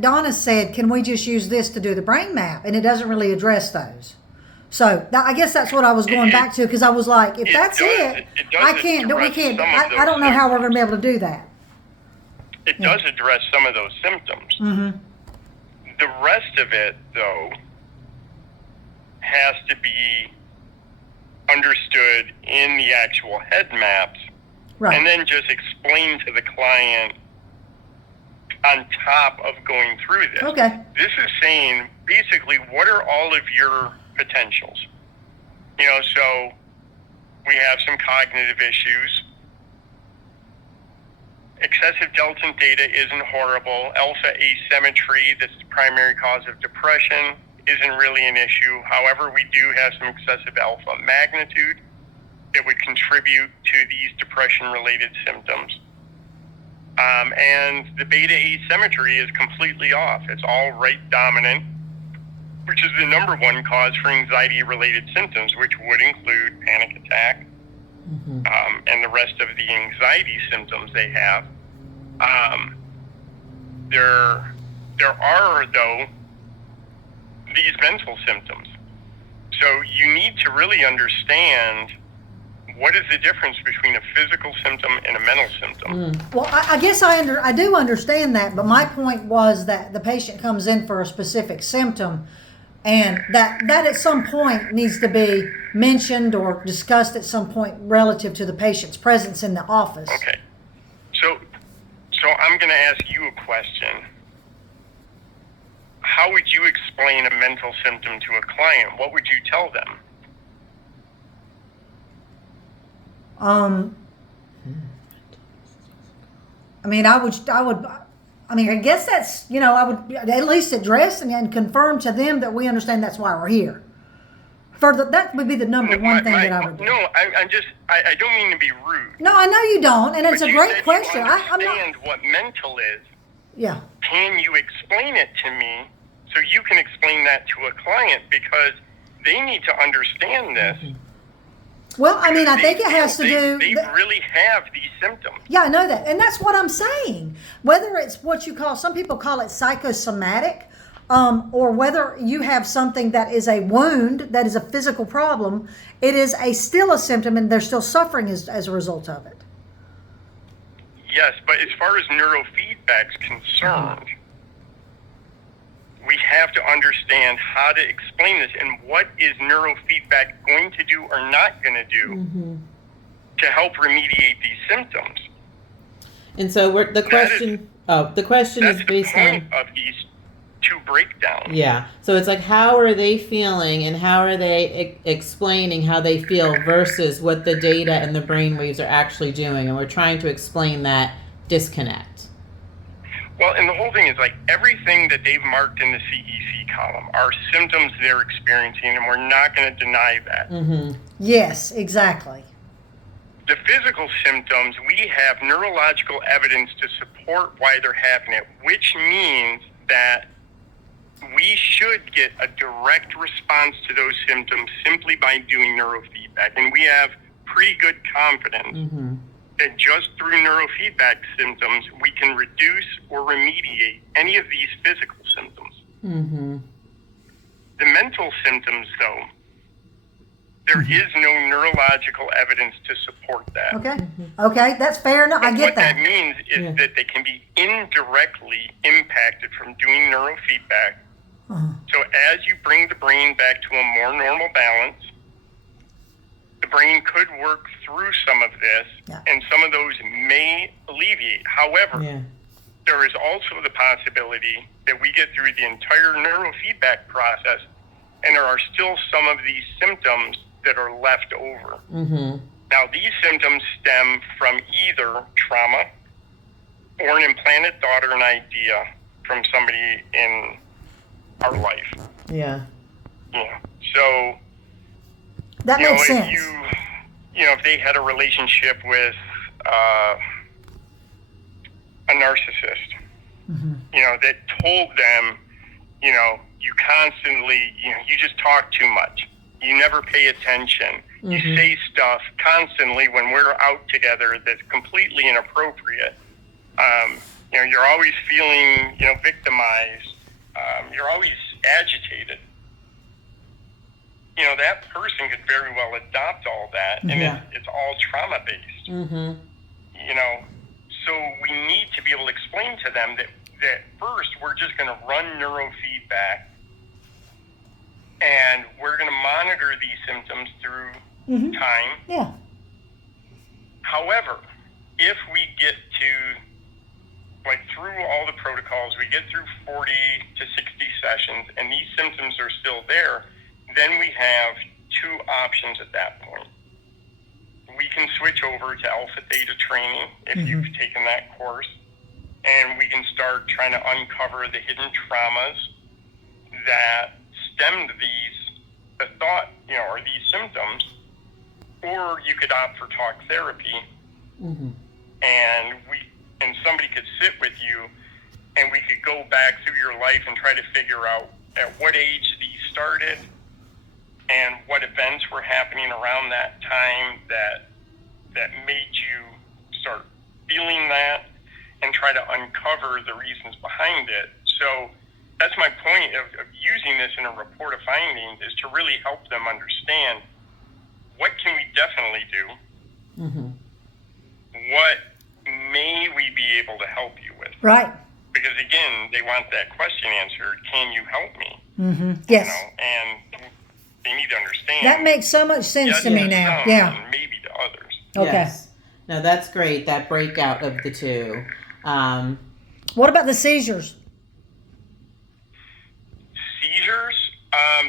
Donna said, can we just use this to do the brain map? And it doesn't really address those. So I guess that's what I was going back to, because I was like, if that's it, I can't. We can't. I don't know how we're going to be able to do that. It does address some of those symptoms. The rest of it, though, has to be understood in the actual head maps, right, and then just explain to the client on top of going through this. Okay. This is saying, basically, what are all of your potentials? So we have some cognitive issues. Excessive delta data isn't horrible. Alpha asymmetry, that's the primary cause of depression, isn't really an issue. However, we do have some excessive alpha magnitude that would contribute to these depression-related symptoms. And the beta asymmetry is completely off. It's all right dominant, which is the number one cause for anxiety-related symptoms, which would include panic attack, and the rest of the anxiety symptoms they have. There are, though, these mental symptoms. So you need to really understand what is the difference between a physical symptom and a mental symptom? Well, I guess I do understand that, but my point was that the patient comes in for a specific symptom, and that at some point needs to be mentioned or discussed at some point relative to the patient's presence in the office. Okay. So I'm going to ask you a question. How would you explain a mental symptom to a client? What would you tell them? I mean, I guess that's, I would at least address and confirm to them that we understand that's why we're here. That would be the number one thing that I would do. No, I don't mean to be rude. No, I know you don't, and it's But a you great said question. You I'm understand not. what mental is. Yeah. Can you explain it to me so you can explain that to a client, because they need to understand this. Well, I mean, I think it has to do. They really have these symptoms. Yeah, I know that, and that's what I'm saying. Whether it's what you call, some people call it psychosomatic, or whether you have something that is a wound, that is a physical problem, it is still a symptom, and they're still suffering as a result of it. Yes, but as far as neurofeedback's concerned, we have to understand how to explain this and what is neurofeedback going to do or not going to do to help remediate these symptoms. And so the question is based on of these two breakdowns. Yeah. So it's like, how are they feeling and how are they explaining how they feel versus what the data and the brain waves are actually doing, and we're trying to explain that disconnect. Well, and the whole thing is like everything that they've marked in the CEC column are symptoms they're experiencing, and we're not going to deny that. Yes, exactly. The physical symptoms, we have neurological evidence to support why they're having it, which means that we should get a direct response to those symptoms simply by doing neurofeedback. And we have pretty good confidence that just through neurofeedback symptoms, we can reduce or remediate any of these physical symptoms. The mental symptoms, though, there is no neurological evidence to support that. Okay, that's fair enough. I But get what that means is that they can be indirectly impacted from doing neurofeedback. So as you bring the brain back to a more normal balance, the brain could work through some of this, and some of those may alleviate. However, there is also the possibility that we get through the entire neurofeedback process, and there are still some of these symptoms that are left over. Now, these symptoms stem from either trauma or an implanted thought or an idea from somebody in our life. Yeah. So that makes sense. If they had a relationship with a narcissist, that told them, you constantly, you just talk too much. You never pay attention. You say stuff constantly when we're out together that's completely inappropriate. You're always feeling, victimized. You're always agitated. That person could very well adopt all that, and it's all trauma-based. So we need to be able to explain to them that first we're just going to run neurofeedback, and we're going to monitor these symptoms through time. However, if we get to, through all the protocols, we get through 40 to 60 sessions, and these symptoms are still there, then we have two options at that point. We can switch over to alpha theta training if you've taken that course, and we can start trying to uncover the hidden traumas that stemmed the thought, or these symptoms. Or you could opt for talk therapy, and somebody could sit with you, and we could go back through your life and try to figure out at what age these started and what events were happening around that time that made you start feeling that, and try to uncover the reasons behind it. So that's my point of using this in a report of findings, is to really help them understand what can we definitely do What may we be able to help you with? Right. Because again, they want that question answered. Can you help me? Yes. And they need to understand. That makes so much sense yes, to me to now. some, Yeah. and maybe to others. Okay. Yes. No, that's great. That breakout of the two. What about the seizures? Seizures,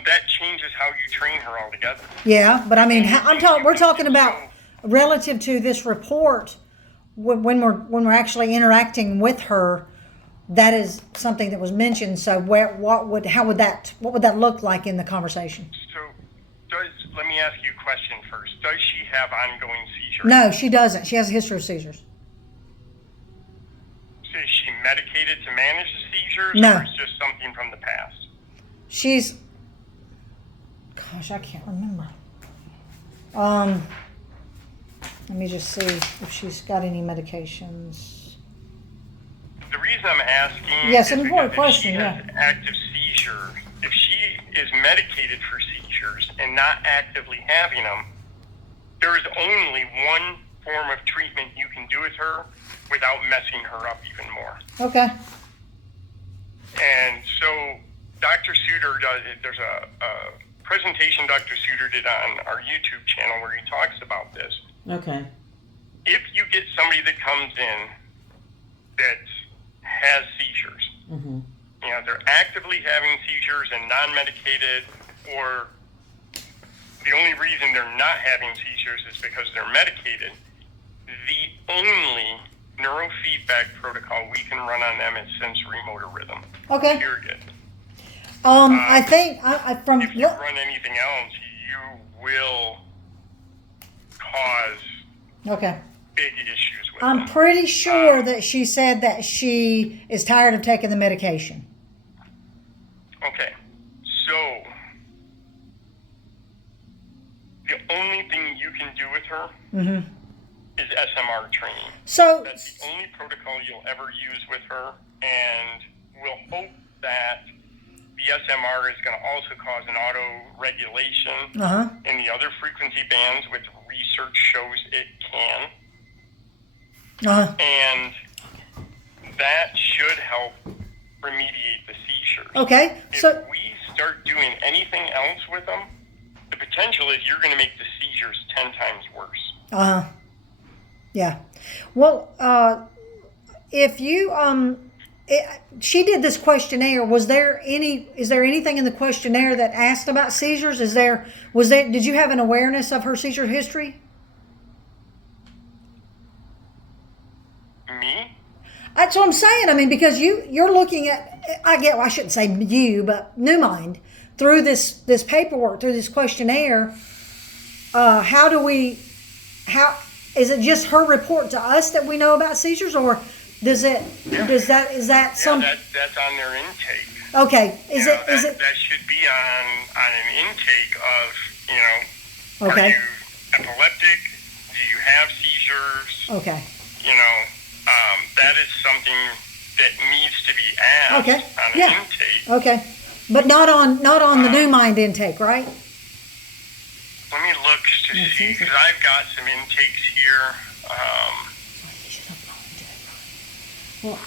that changes how you train her altogether. Yeah, but I mean, we're talking about relative to this report when we're actually interacting with her. That is something that was mentioned. So what would that look like in the conversation? So, let me ask you a question first. Does she have ongoing seizures? No, she doesn't. She has a history of seizures. So is she medicated to manage the seizures? No. Or is just something from the past? Gosh, I can't remember. Let me just see if she's got any medications. The reason I'm asking Yes, is an important because question, if she has yeah. active seizure, if she is medicated for seizures and not actively having them, there is only one form of treatment you can do with her without messing her up even more. Okay. And so Dr. Suter there's a presentation Dr. Suter did on our YouTube channel where he talks about this. Okay. If you get somebody that comes in that has seizures, they're actively having seizures and non-medicated, or the only reason they're not having seizures is because they're medicated, the only neurofeedback protocol we can run on them is sensory motor rhythm. Okay. Period. I think from If you run anything else, you will cause okay. big issues with I'm them. pretty sure that she said that she is tired of taking the medication. Okay, so the only thing you can do with her is SMR training. So That's the only protocol you'll ever use with her, and we'll hope that the SMR is going to also cause an auto-regulation in the other frequency bands, which research shows it can. And that should help remediate the seizures. okay. If So we start doing anything else with them, the potential is you're going to make the seizures 10 times worse. yeah. Well, if you she did this questionnaire. Is there anything in the questionnaire that asked about seizures? Did you have an awareness of her seizure history? Me? That's what I'm saying. I mean, because you're looking at, I shouldn't say you, but New Mind, through this paperwork, through this questionnaire, how is it just her report to us that we know about seizures, or is that some? Yeah, that's on their intake. Okay, is That should be on an intake of, Okay. are you epileptic? Do you have seizures? Okay. That is something that needs to be asked Okay. on an Yeah. intake. Okay, but not on the New Mind intake, right? Let me look to see, because I've got some intakes here. Well,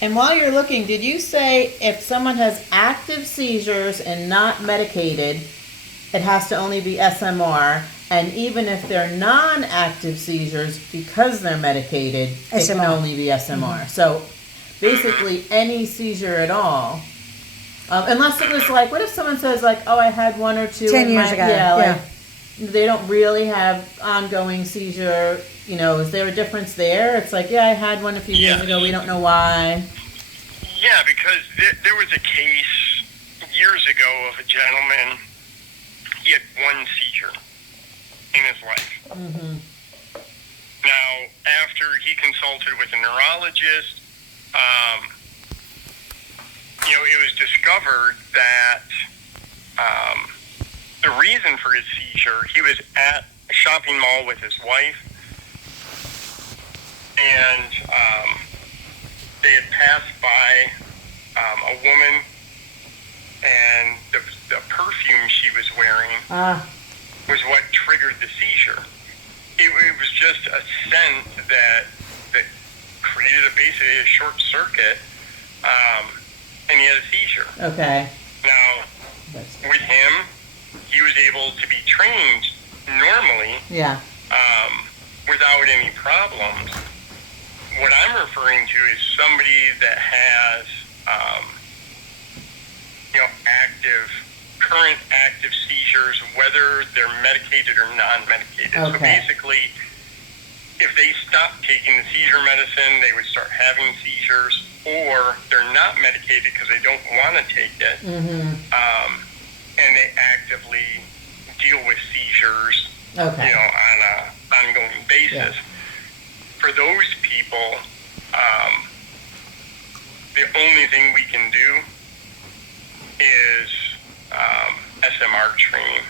and while you're looking, did you say if someone has active seizures and not medicated, it has to only be SMR? And even if they're non-active seizures, because they're medicated, it can SMR. only be SMR. So basically any seizure at all. Unless it was like, what if someone says like, oh, I had one or two 10 in years my, ago, like, they don't really have ongoing seizure. Is there a difference there? It's like, yeah, I had one a few years ago. We don't know why. Yeah, because there was a case years ago of a gentleman. He had one seizure in his life. Now, after he consulted with a neurologist, it was discovered that the reason for his seizure, he was at a shopping mall with his wife, and they had passed by a woman, and the perfume she was wearing was what triggered the seizure. it was just a scent that created basically a short circuit, and he had a seizure. Okay. Now, with him, he was able to be trained normally, Yeah. without any problems. What I'm referring to is somebody that has, current active seizures, whether they're medicated or non-medicated. Okay. So basically, if they stop taking the seizure medicine, they would start having seizures, or they're not medicated because they don't want to take it, and they actively deal with seizures, Okay. on a ongoing basis. Yeah. For those people, the only thing we can do is SMR training.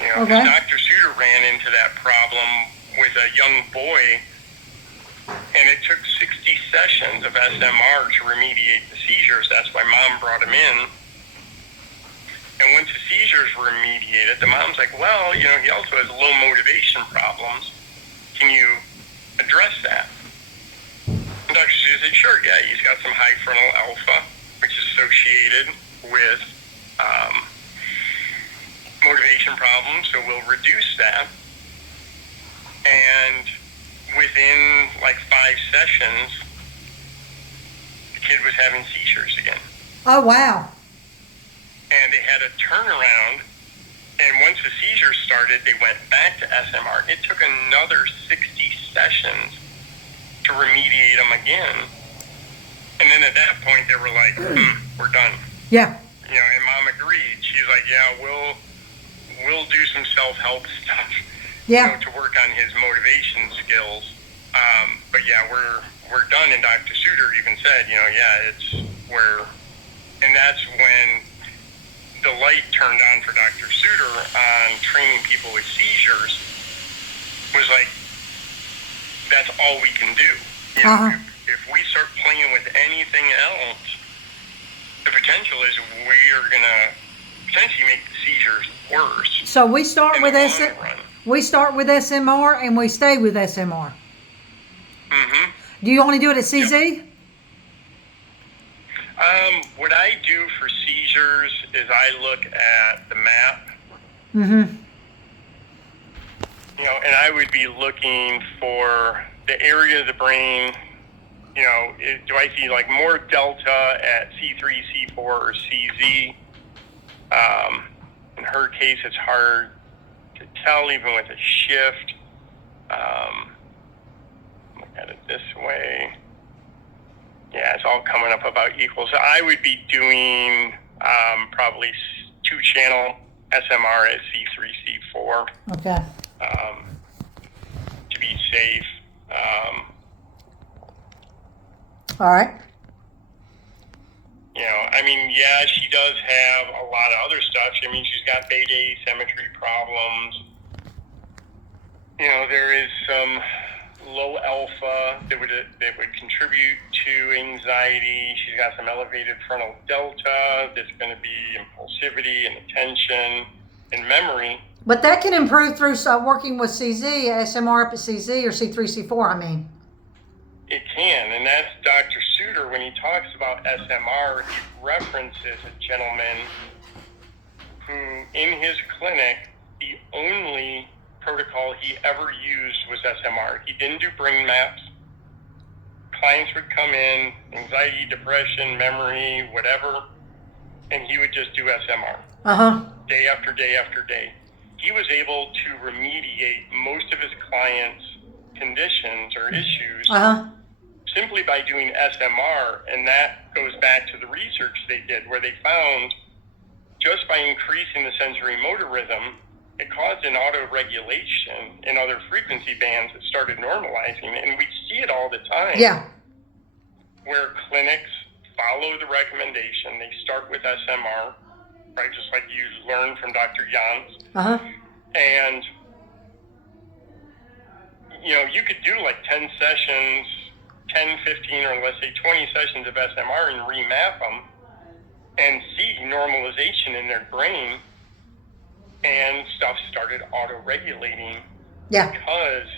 Okay. Dr. Suter ran into that problem with a young boy, and it took 60 sessions of SMR to remediate the seizures. That's why Mom brought him in. And once the seizures were remediated, the mom's like, well, he also has low motivation problems. Can you address that? And Dr. Suter said, sure, yeah, he's got some high frontal alpha, which is associated with motivation problems, so we'll reduce that. And within like 5 sessions, the kid was having seizures again. Oh, wow. And they had a turnaround, and once the seizures started, they went back to SMR. It took another 60 sessions to remediate them again. And then at that point, they were like, we're done. Yeah. And Mom agreed. She's like, yeah, we'll do some self-help stuff, Yeah. to work on his motivation skills. But yeah, we're done. And Dr. Suter even said, and that's when the light turned on for Dr. Suter on training people with seizures. Was like, that's all we can do. If we start playing with anything else, the potential is we are going to potentially make the seizures worse. So we start in with the long run. we start with SMR and we stay with SMR. Mm-hmm. Do you only do it at CZ? What I do for seizures is I look at the map, Mm-hmm. and I would be looking for the area of the brain. Do I see like more delta at C3, C4, or CZ? In her case, it's hard to tell even with a shift. Look at it this way. Yeah, it's all coming up about equal. So I would be doing probably 2-channel SMR at C3, C4 Okay. to be safe. All right. Yeah, she does have a lot of other stuff. She's got beta asymmetry problems. There is some low alpha that would contribute to anxiety. She's got some elevated frontal delta that's going to be impulsivity and attention and memory. But that can improve through working with CZ, SMR up at CZ or C3, C4, It can, and that's Dr. Suter. When he talks about SMR, he references a gentleman who, in his clinic, the only protocol he ever used was SMR. He didn't do brain maps. Clients would come in, anxiety, depression, memory, whatever, and he would just do SMR. Day after day after day. He was able to remediate most of his clients' conditions or issues simply by doing SMR, and that goes back to the research they did where they found just by increasing the sensory motor rhythm, it caused an auto-regulation in other frequency bands that started normalizing, and we see it all the time. Yeah. Where clinics follow the recommendation, they start with SMR, right, just like you learned from Dr. Jans. And, you could do like 10 sessions, 10, 15, or let's say 20 sessions of SMR and remap them and see normalization in their brain, and stuff started auto-regulating Yeah. because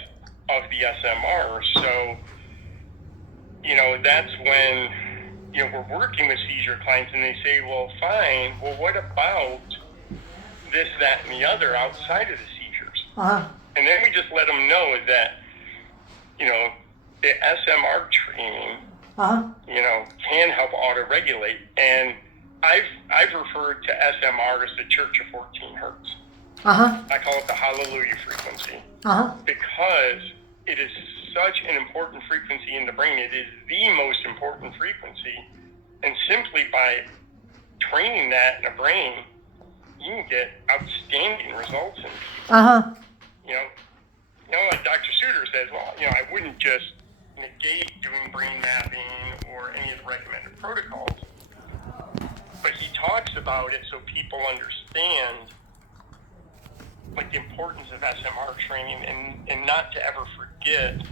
of the SMR. So, that's when, we're working with seizure clients and they say, well, fine, well, what about this, that, and the other outside of the seizures? Uh-huh. And then we just let them know that, the SMR training, Uh-huh. can help auto-regulate. And I've referred to SMR as the church of 14 hertz. Uh-huh. I call it the hallelujah frequency. Uh-huh. Because it is such an important frequency in the brain. It is the most important frequency. And simply by training that in the brain, you can get outstanding results in people. Uh-huh. Like Dr. Suter says, well, I wouldn't just negate doing brain mapping or any of the recommended protocols, but he talks about it so people understand like the importance of SMR training and not to ever forget,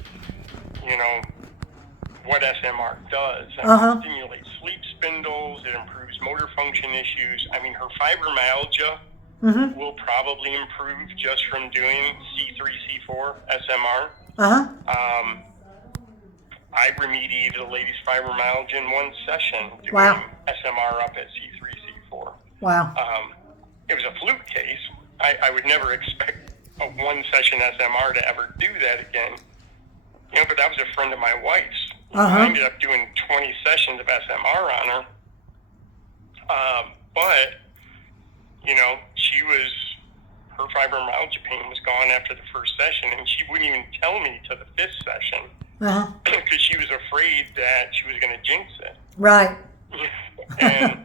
what SMR does. Uh-huh. It stimulates sleep spindles, it improves motor function issues. I mean, her fibromyalgia Mm-hmm. will probably improve just from doing C3, C4 SMR. Uh-huh. I remediated a lady's fibromyalgia in one session doing Wow. SMR up at C3, C4. Wow. It was a fluke case. I would never expect a one-session SMR to ever do that again. But that was a friend of my wife's. Uh-huh. I ended up doing 20 sessions of SMR on her. But, her fibromyalgia pain was gone after the first session, and she wouldn't even tell me till the fifth session Uh-huh. because she was afraid that she was going to jinx it. Right. And,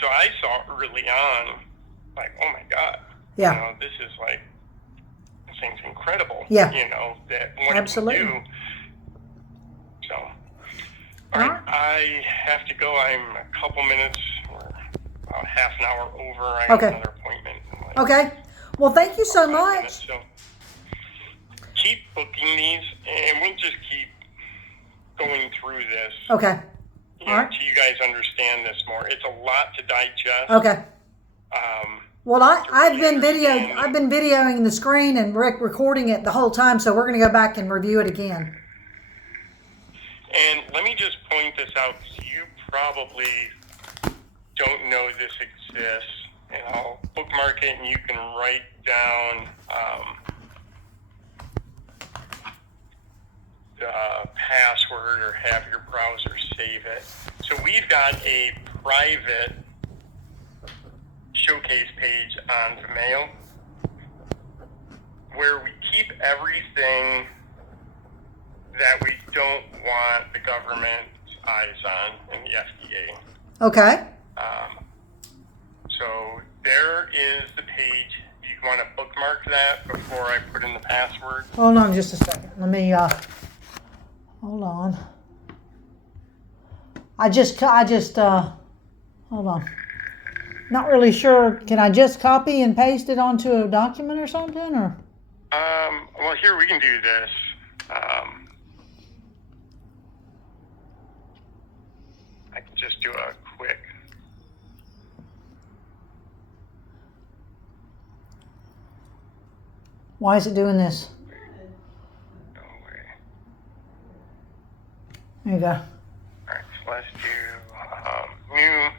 so I saw early on, like, oh my God, Yeah. this is like, this thing's incredible. Yeah. That what Absolutely. it can do. So, all right, I have to go. I'm a couple minutes, or about half an hour over. I have Okay. another appointment. in like Okay. Well, thank you so 5 much. minutes, so keep booking these, and we'll just keep going through this. Okay. All right. Until you guys understand this more. It's a lot to digest. Okay. Um, Well, I've been videoing the screen and recording it the whole time, so we're going to go back and review it again. And let me just point this out, because you probably don't know this exists. And I'll bookmark it, and you can write down the password or have your browser save it. So we've got a private showcase page on Vimeo where we keep everything that we don't want the government's eyes on in the FDA. Okay. So there is the page. You want to bookmark that before I put in the password? Hold on just a second. Let me, hold on. Hold on. Not really sure. Can I just copy and paste it onto a document or something, or? Well, here we can do this. I can just do a quick. Why is it doing this? No way. There you go. All right, so let's do new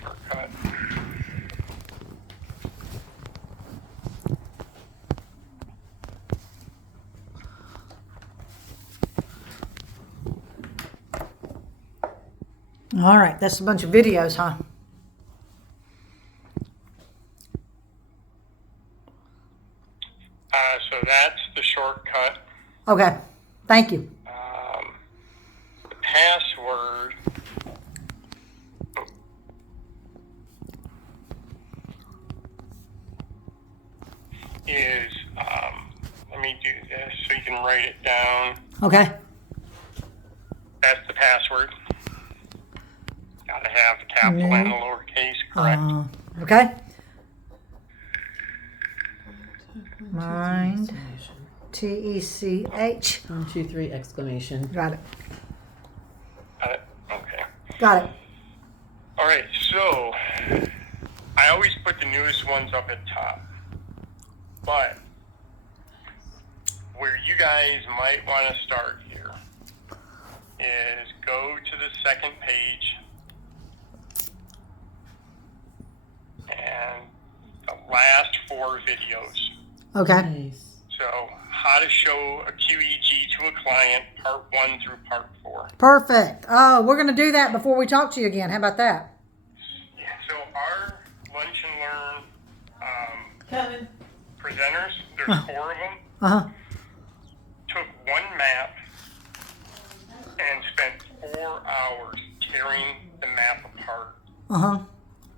shortcut. All right, that's a bunch of videos, huh? So that's the shortcut. Okay, thank you. The password is, let me do this so you can write it down. Okay. That's the password. Gotta have the capital and the lowercase, correct? Okay. Mind. TECH. 1, 2, 3 exclamation. Got it. Got it? Okay. Got it. All right, so I always put the newest ones up at top. But where you guys might want to start here is go to the second page and the last 4 videos. Okay. Nice. So, how to show a QEG to a client, part 1 through part 4. Perfect. Oh, we're going to do that before we talk to you again. How about that? Yeah, so our Lunch and Learn Kevin. presenters, there's 4 of them, Uh-huh. took one map and spent 4 hours tearing the map apart Uh-huh.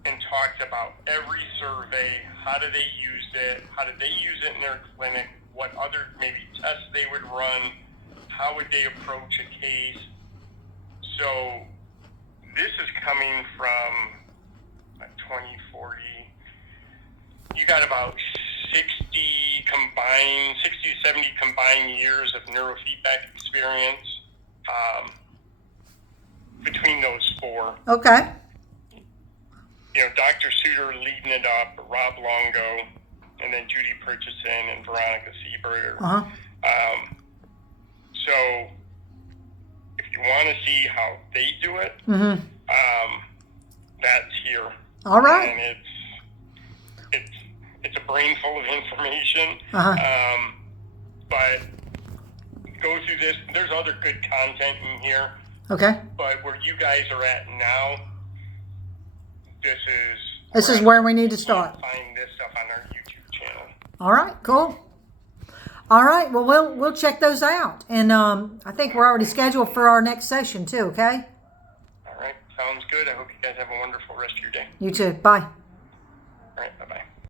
and talked about every survey, how do they use it, how did they use it in their clinic, what other maybe tests they would run, how would they approach a case. So this is coming from 2040. You got about 60 to 70 combined years of neurofeedback experience between those 4. Okay. You know, Dr. Suter leading it up, Rob Longo, and then Judy Purchison and Veronica Seberger. Uh-huh. So if you want to see how they do it, Mm-hmm. that's here. All right. And it's a brain full of information. Uh-huh. But go through this. There's other good content in here. Okay. But where you guys are at now, This is where we need to you start. can find this stuff on our YouTube channel. All right, cool. All right, well, we'll check those out. And I think we're already scheduled for our next session too, okay? All right, sounds good. I hope you guys have a wonderful rest of your day. You too. Bye.